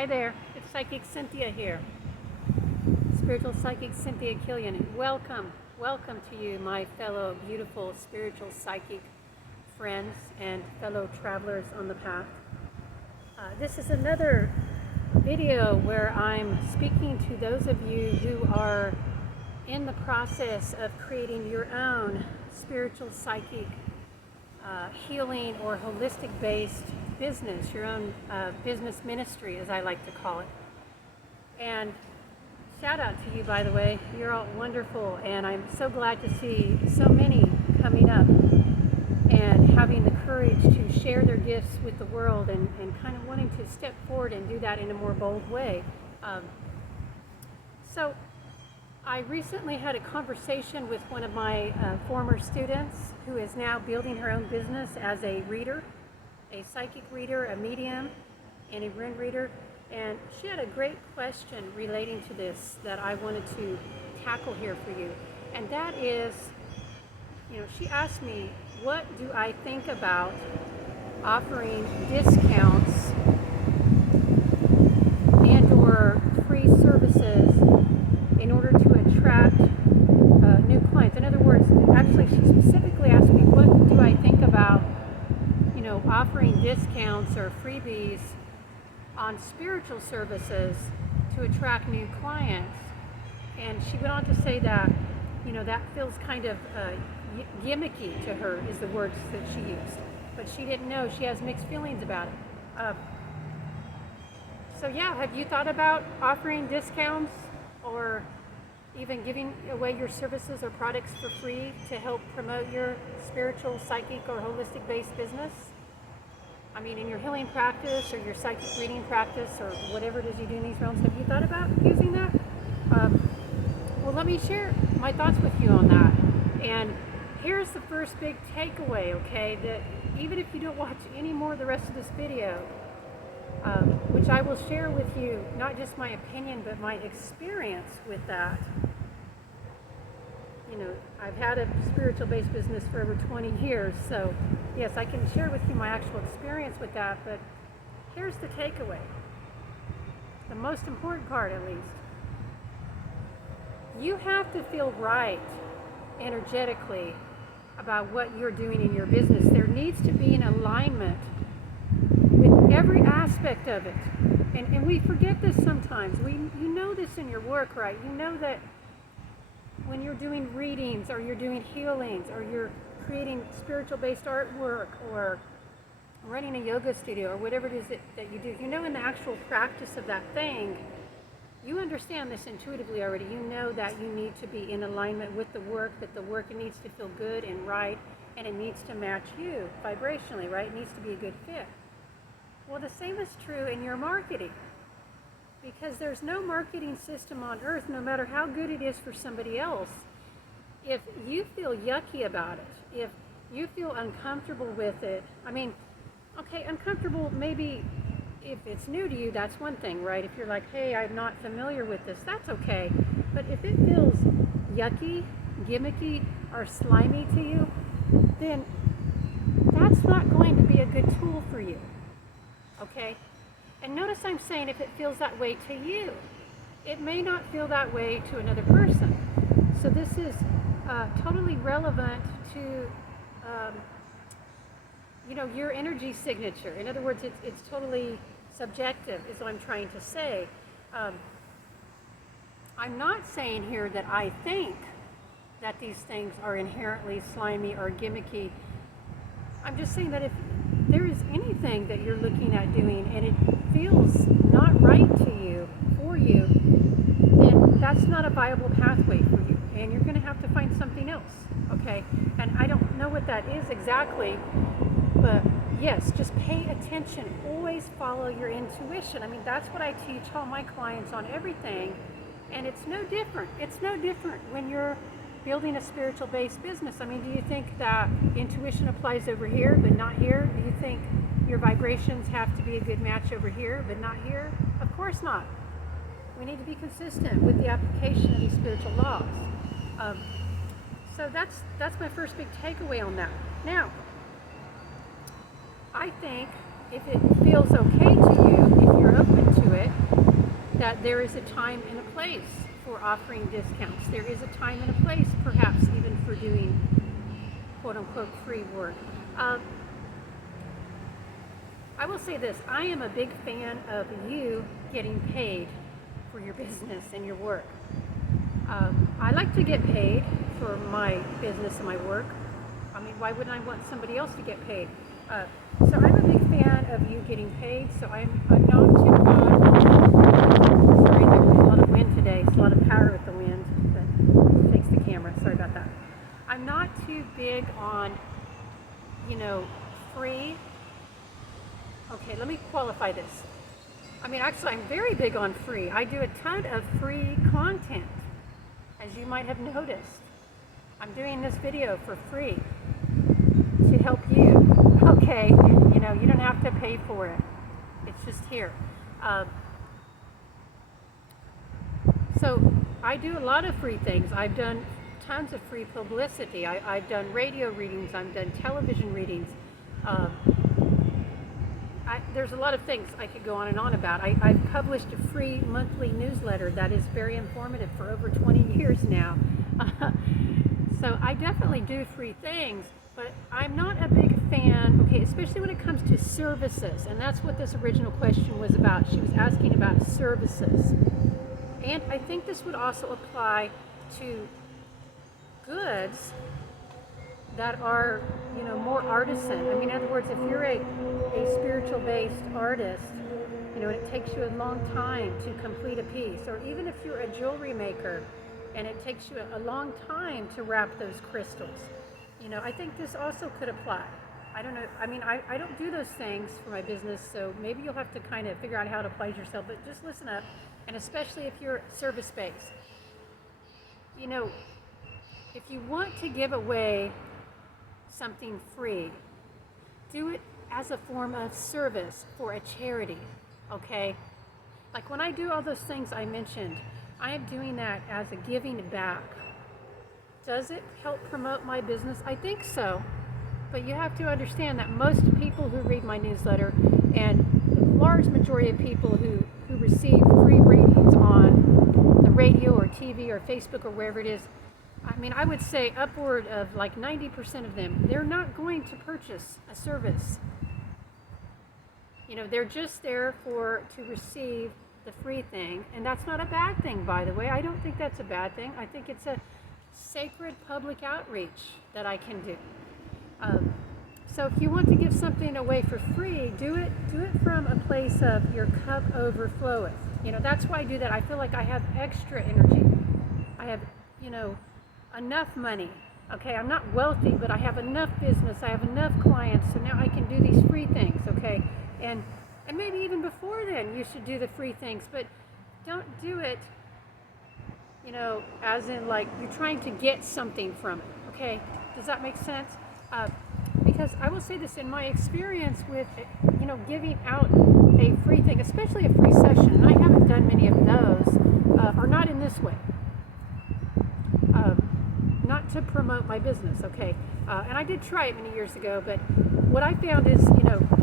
Hi there, it's Psychic Cynthia here. Spiritual Psychic Cynthia Killian, and welcome to you, my fellow beautiful spiritual psychic friends and fellow travelers on the path. This is another video where I'm speaking to those of you who are in the process of creating your own spiritual psychic healing or holistic based business, your own business ministry, as I like to call it. And shout out to you, by the way. You're all wonderful, and I'm so glad to see so many coming up and having the courage to share their gifts with the world and kind of wanting to step forward and do that in a more bold way. So I recently had a conversation with one of my former students who is now building her own business as a reader, a psychic reader, a medium, and a rune reader. And she had a great question relating to this that I wanted to tackle here for you. And that is, she asked me, what do I think about offering discounts and or free services in order to attract new clients? In other words, actually she specifically asked me, what do I think about, offering discounts or freebies on spiritual services to attract new clients? And she went on to say that, that feels kind of gimmicky to her, is the words that she used. But she didn't know. She has mixed feelings about it. So yeah, have you thought about offering discounts or even giving away your services or products for free to help promote your spiritual, psychic, or holistic based business? I mean, in your healing practice or your psychic reading practice or whatever it is you do in these realms, have you thought about using that? Well, let me share my thoughts with you on that. And here's the first big takeaway, okay, that even if you don't watch any more of the rest of this video, which I will share with you, not just my opinion, but my experience with that. I've had a spiritual-based business for over 20 years, so yes, I can share with you my actual experience with that, but here's the takeaway. The most important part, at least. You have to feel right energetically about what you're doing in your business. There needs to be an alignment with every aspect of it. And we forget this sometimes. You know this in your work, right? You know that when you're doing readings or you're doing healings or you're creating spiritual-based artwork or running a yoga studio or whatever it is that you do, in the actual practice of that thing, you understand this intuitively already. You know that you need to be in alignment with the work, that the work needs to feel good and right, and it needs to match you vibrationally, right? It needs to be a good fit. Well, the same is true in your marketing, because there's no marketing system on earth, no matter how good it is for somebody else, if you feel yucky about it, if you feel uncomfortable with it. I mean, okay, uncomfortable maybe if it's new to you, that's one thing, right? If you're like, hey, I'm not familiar with this, that's okay. But if it feels yucky, gimmicky, or slimy to you, then that's not going to be a good tool for you, okay? And notice I'm saying if it feels that way to you. It may not feel that way to another person. So this is totally relevant to your energy signature. In other words, it's totally subjective, is what I'm trying to say. I'm not saying here that I think that these things are inherently slimy or gimmicky. I'm just saying that if there is anything that you're looking at doing and it feels not right to you, for you, then that's not a viable pathway for you, and you're going to have to find something else, okay? And I don't know what that is exactly, but yes, just pay attention. Always follow your intuition. I mean, that's what I teach all my clients on everything, and it's no different. It's no different when you're building a spiritual-based business. I mean, do you think that intuition applies over here but not here? Do you think your vibrations have to be a good match over here but not here? Of course not. We need to be consistent with the application of these spiritual laws. So that's my first big takeaway on that. Now, I think if it feels okay to you, if you're open to it, there is a time and a place for offering discounts. There is a time and a place, perhaps even for doing quote-unquote free work. I will say this, I am a big fan of you getting paid for your business and your work. I like to get paid for my business and my work. I mean, why wouldn't I want somebody else to get paid? So I'm a big fan of you getting paid, so I'm not too sorry, there's a lot of wind today. It's a lot of power with the wind that takes the camera. Sorry about that. I'm not too big on, free. Okay, let me qualify this. I mean, actually, I'm very big on free. I do a ton of free content, as you might have noticed. I'm doing this video for free to help you. Okay, you don't have to pay for it. It's just here. So I do a lot of free things. I've done tons of free publicity. I've done radio readings. I've done television readings. There's a lot of things I could go on and on about. I've published a free monthly newsletter that is very informative for over 20 years now. So I definitely do free things, but I'm not a big fan, okay, especially when it comes to services, and that's what this original question was about. She was asking about services. And I think this would also apply to goods that are, more artisan. I mean, in other words, if you're a spiritual-based artist, and it takes you a long time to complete a piece, or even if you're a jewelry maker, and it takes you a long time to wrap those crystals, I think this also could apply. I don't know. I mean, I don't do those things for my business, so maybe you'll have to kind of figure out how to apply it yourself, but just listen up, and especially if you're service-based. If you want to give away something free, do it as a form of service for a charity, okay? Like when I do all those things I mentioned, I am doing that as a giving back. Does it help promote my business? I think so. But you have to understand that most people who read my newsletter and the large majority of people who receive free readings on the radio or TV or Facebook or wherever it is, I mean, I would say upward of like 90% of them, they're not going to purchase a service. They're just there to receive the free thing. And that's not a bad thing, by the way. I don't think that's a bad thing. I think it's a sacred public outreach that I can do. So if you want to give something away for free, do it from a place of your cup overfloweth. That's why I do that. I feel like I have extra energy. I have, enough money. Okay, I'm not wealthy, but I have enough business. I have enough clients, so now I can do these free things. Okay, and maybe even before then, you should do the free things, but don't do it, as in like you're trying to get something from it. Okay, does that make sense? Because I will say this, in my experience with, giving out a free thing, especially a free session, and I haven't done many of those, or not in this way, not to promote my business, okay? And I did try it many years ago, but what I found is,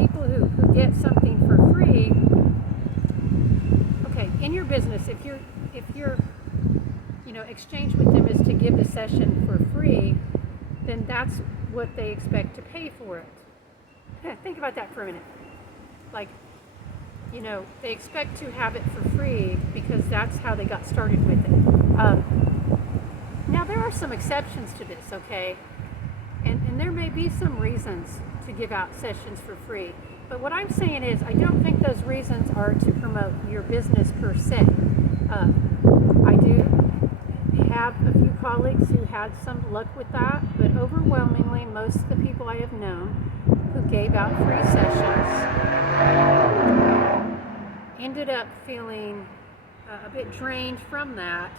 people who get something for free, okay, in your business, if your exchange with them is to give the session for free, then that's what they expect to pay for it. Think about that for a minute. Like, they expect to have it for free because that's how they got started with it. Now, there are some exceptions to this, okay? And there may be some reasons to give out sessions for free. But what I'm saying is, I don't think those reasons are to promote your business per se. I do have a few colleagues who had some luck with that, but overwhelmingly, most of the people I have known who gave out free sessions ended up feeling a bit drained from that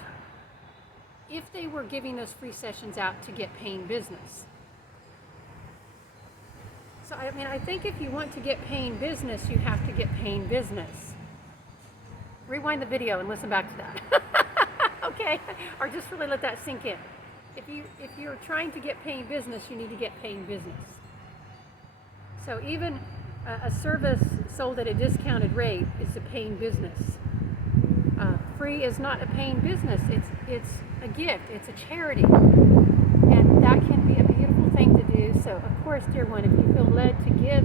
if they were giving those free sessions out to get paying business. So, I mean, I think if you want to get paying business, you have to get paying business. Rewind the video and listen back to that. Okay? Or just really let that sink in. If you're trying to get paying business, you need to get paying business. So even a service sold at a discounted rate is a paying business. Free is not a paying business. It's a gift. It's a charity, and that can be a beautiful thing to do. So, of course, dear one, if you feel led to give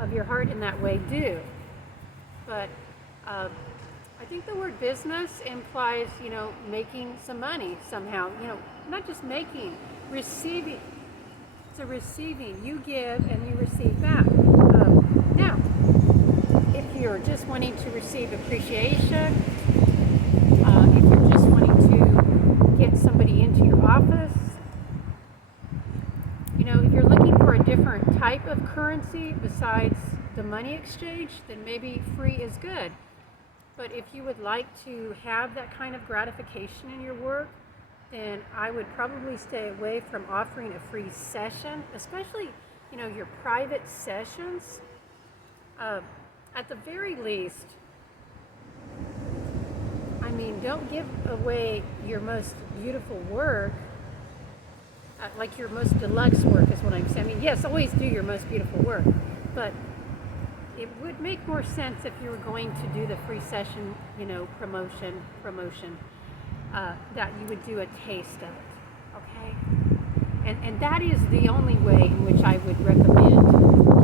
of your heart in that way, do. But I think the word business implies, making some money somehow. Not just making, receiving. It's a receiving. You give and you receive back. Now, if you're just wanting to receive appreciation, if you're just wanting to get somebody into your office, if you're looking for a different type of currency besides the money exchange, then maybe free is good. But if you would like to have that kind of gratification in your work, then I would probably stay away from offering a free session, especially, your private sessions. At the very least, don't give away your most beautiful work, like your most deluxe work is what I'm saying. Yes, always do your most beautiful work, but it would make more sense if you were going to do the free session, promotion, that you would do a taste of it, okay? And that is the only way in which I would recommend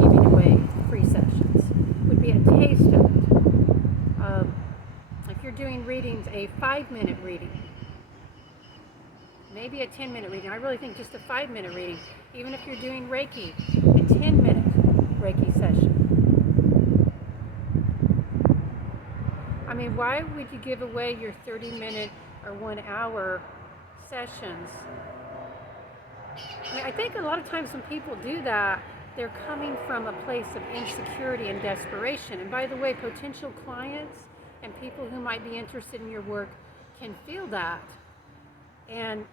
giving away free sessions, would be a taste of it. If you're doing readings, a 5-minute reading, maybe a 10-minute reading. I really think just a 5-minute reading. Even if you're doing Reiki, a 10-minute Reiki session. Why would you give away your 30-minute or 1-hour sessions? I think a lot of times when people do that, they're coming from a place of insecurity and desperation. And by the way, potential clients and people who might be interested in your work can feel that. And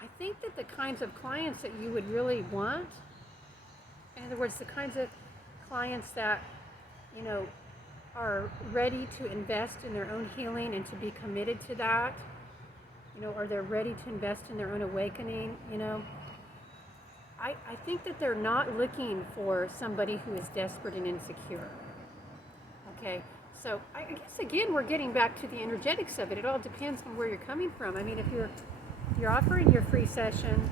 I think that the kinds of clients that you would really want, in other words, the kinds of clients that, are ready to invest in their own healing and to be committed to that, or they're ready to invest in their own awakening, I think that they're not looking for somebody who is desperate and insecure. Okay, so I guess again we're getting back to the energetics of it. It all depends on where you're coming from. If you're offering your free session,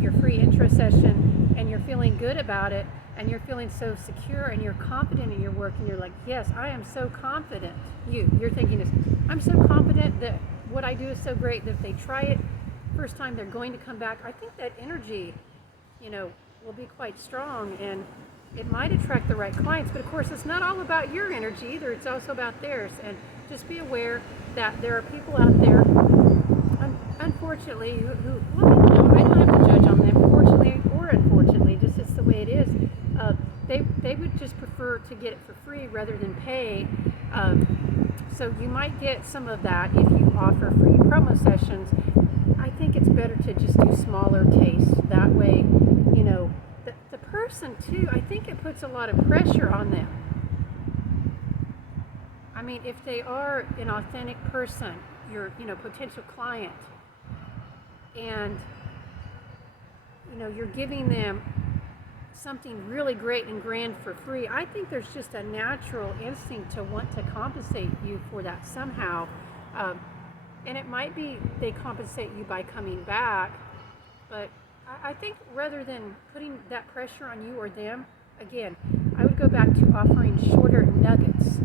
your free intro session, and you're feeling good about it, and you're feeling so secure, and you're confident in your work, and you're like, yes, I am so confident. You're thinking this, I'm so confident that what I do is so great that if they try it first time, they're going to come back. I think that energy, will be quite strong, and it might attract the right clients. But of course, it's not all about your energy either. It's also about theirs. And just be aware that there are people out there, unfortunately, who I don't have to judge on them, fortunately or unfortunately, just it's the way it is. They would just prefer to get it for free rather than pay. So you might get some of that if you offer free promo sessions. I think it's better to just do smaller tastes. That way, the person too, I think it puts a lot of pressure on them. If they are an authentic person, your potential client, and you're giving them something really great and grand for free, I think there's just a natural instinct to want to compensate you for that somehow. And it might be they compensate you by coming back, but I think rather than putting that pressure on you or them, again, I would go back to offering shorter nuggets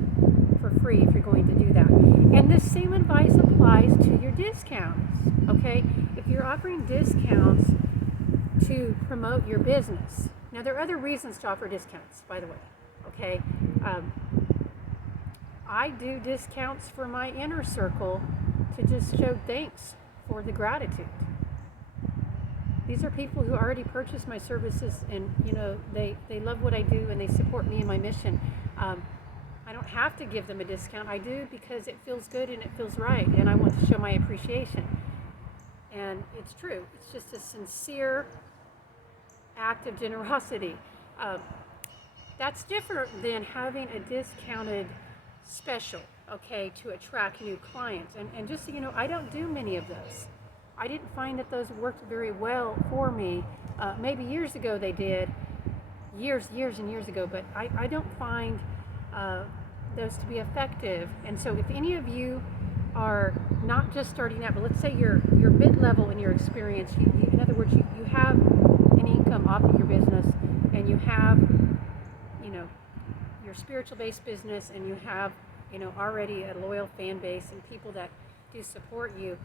for free if you're going to do that. And this same advice applies to your discounts, okay? If you're offering discounts to promote your business. Now, there are other reasons to offer discounts, by the way, okay? I do discounts for my inner circle to just show thanks for the gratitude. These are people who already purchased my services, and they love what I do and they support me in my mission. I don't have to give them a discount. I do because it feels good and it feels right, and I want to show my appreciation. And it's true. It's just a sincere act of generosity. That's different than having a discounted special, okay, to attract new clients. And just so you know, I don't do many of those. I didn't find that those worked very well for me. Maybe years ago they did, years and years ago, but I don't find those to be effective. And so if any of you are not just starting out, but let's say you're mid-level in your experience, in other words, you have an income off of your business, and you have, you know, your spiritual based business, and you have, you know, already a loyal fan base and people that do support you.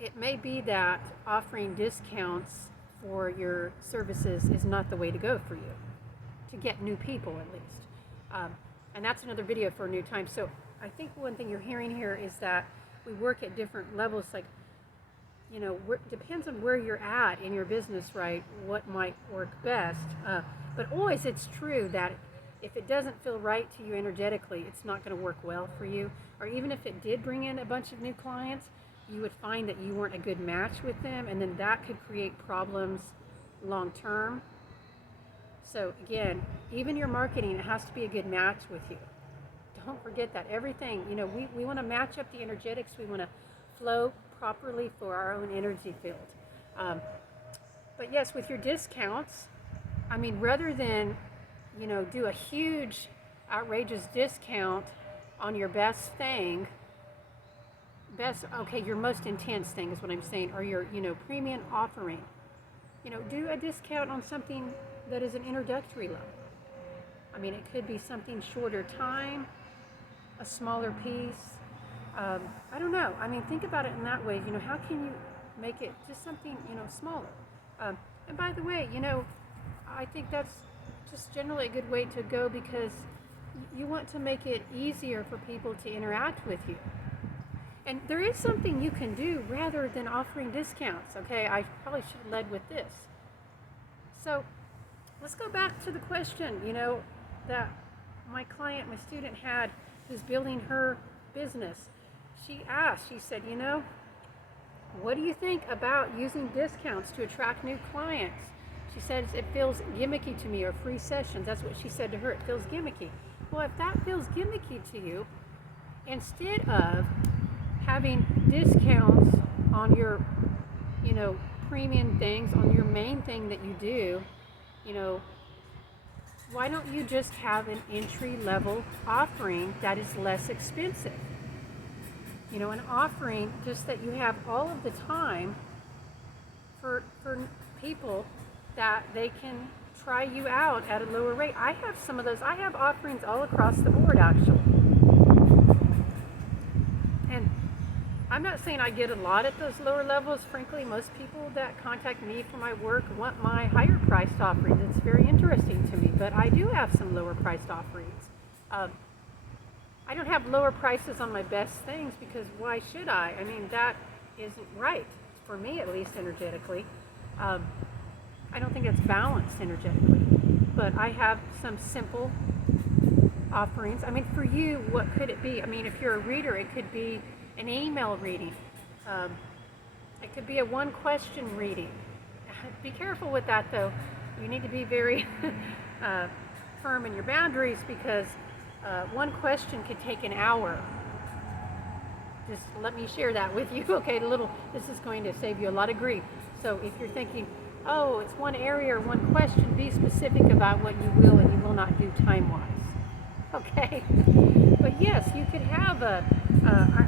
It may be that offering discounts for your services is not the way to go for you, to get new people at least. And that's another video for a new time. So I think one thing you're hearing here is that we work at different levels. Like, you know, depends on where you're at in your business, right? What might work best. But always it's true that if it doesn't feel right to you energetically, it's not going to work well for you. Or even if it did bring in a bunch of new clients, you would find that you weren't a good match with them, and then that could create problems long term. So again, even your marketing, it has to be a good match with you. Don't forget that. Everything, you know, we want to match up the energetics. We want to flow properly for our own energy field. But yes, with your discounts, I mean, rather than, you know, do a huge outrageous discount on your best thing, your most intense thing is what I'm saying, or your, you know, premium offering, you know, do a discount on something that is an introductory level. I mean, it could be something shorter time, a smaller piece. I don't know. I mean, think about it in that way. You know, how can you make it just something, you know, smaller? And by the way, you know, I think that's just generally a good way to go, because you want to make it easier for people to interact with you. And there is something you can do rather than offering discounts. Okay, I probably should have led with this. So let's go back to the question, you know, that my student had, who's building her business. She asked, she said, you know, what do you think about using discounts to attract new clients? She says, it feels gimmicky to me, or free sessions. That's what she said to her. It feels gimmicky. Well, if that feels gimmicky to you, instead of having discounts on your, you know, premium things, on your main thing that you do, you know, why don't you just have an entry level offering that is less expensive? You know, an offering just that you have all of the time for people that they can try you out at a lower rate. I have some of those. I have offerings all across the board, actually. And I'm not saying I get a lot at those lower levels. Frankly, most people that contact me for my work want my higher priced offerings. It's very interesting to me, but I do have some lower priced offerings. I don't have lower prices on my best things, because why should I? I mean, that isn't right, for me at least, energetically. I don't think it's balanced energetically, but I have some simple offerings. I mean, for you, what could it be? I mean, if you're a reader, it could be an email reading. It could be a one question reading. Be careful with that, though. You need to be very firm in your boundaries, because one question could take an hour. Just let me share that with you. Okay, this is going to save you a lot of grief. So if you're thinking, oh, it's one area or one question, be specific about what you will and you will not do time-wise. Okay? But yes, you could have I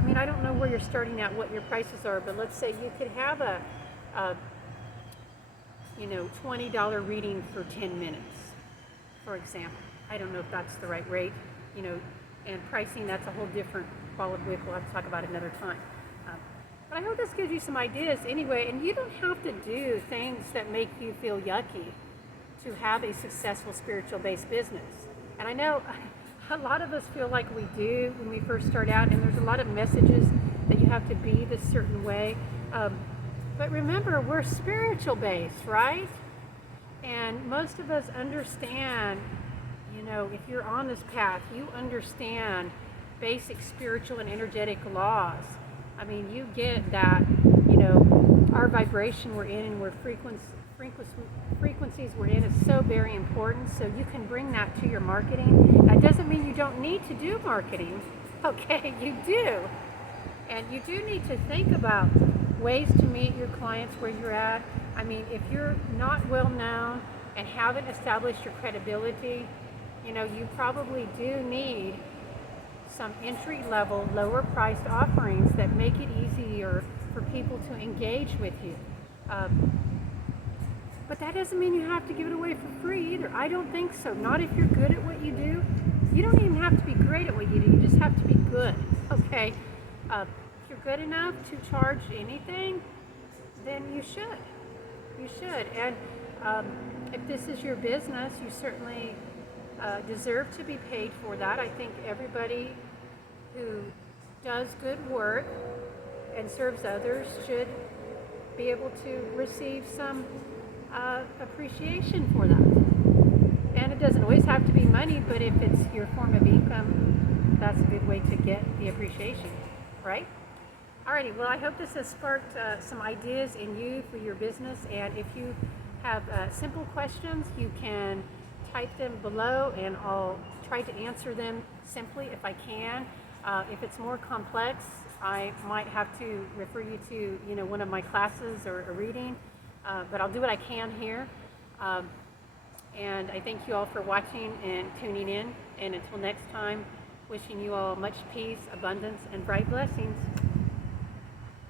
mean, I don't know where you're starting at, what your prices are, but let's say you could have a you know, $20 reading for 10 minutes, for example. I don't know if that's the right rate, you know, and pricing, that's a whole different ball of wick. We'll have to talk about it another time. But I hope this gives you some ideas anyway, and you don't have to do things that make you feel yucky to have a successful spiritual-based business. And I know a lot of us feel like we do when we first start out, and there's a lot of messages that you have to be this certain way. But remember, we're spiritual-based, right? And most of us understand, you know, if you're on this path, you understand basic spiritual and energetic laws. I mean, you get that, you know, our vibration we're in and where frequencies we're in is so very important. So you can bring that to your marketing. That doesn't mean you don't need to do marketing. Okay, you do. And you do need to think about ways to meet your clients where you're at. I mean, if you're not well known and haven't established your credibility, you know, you probably do need some entry-level, lower-priced offerings that make it easier for people to engage with you. But that doesn't mean you have to give it away for free either. I don't think so. Not if you're good at what you do. You don't even have to be great at what you do. You just have to be good. Okay? If you're good enough to charge anything, then you should. You should. And if this is your business, you certainly deserve to be paid for that. I think everybody who does good work and serves others should be able to receive some appreciation for that. And it doesn't always have to be money, but if it's your form of income, that's a good way to get the appreciation, right? Alrighty, well, I hope this has sparked some ideas in you for your business, and if you have simple questions, you can type them below and I'll try to answer them simply if I can. If it's more complex, I might have to refer you to, you know, one of my classes or a reading, but I'll do what I can here. And I thank you all for watching and tuning in. And until next time, wishing you all much peace, abundance, and bright blessings.